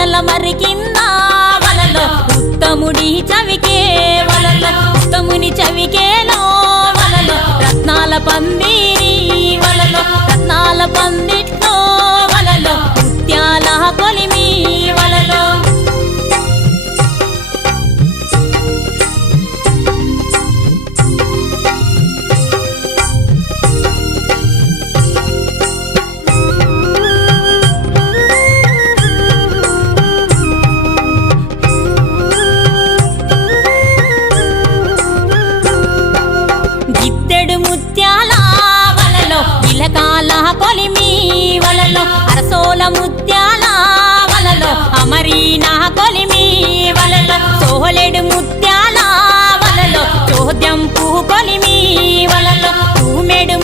వలల మరికింద వలలో. ఉత్తముడి చవికే వలల ఉత్తముని చవికేలో వలలో. రత్నాల పందిరి వలలో రత్నాల పందిట్ ముత్యాల వలలో ఇలకాల కొలిమి వలలో అరసోల ముత్యాల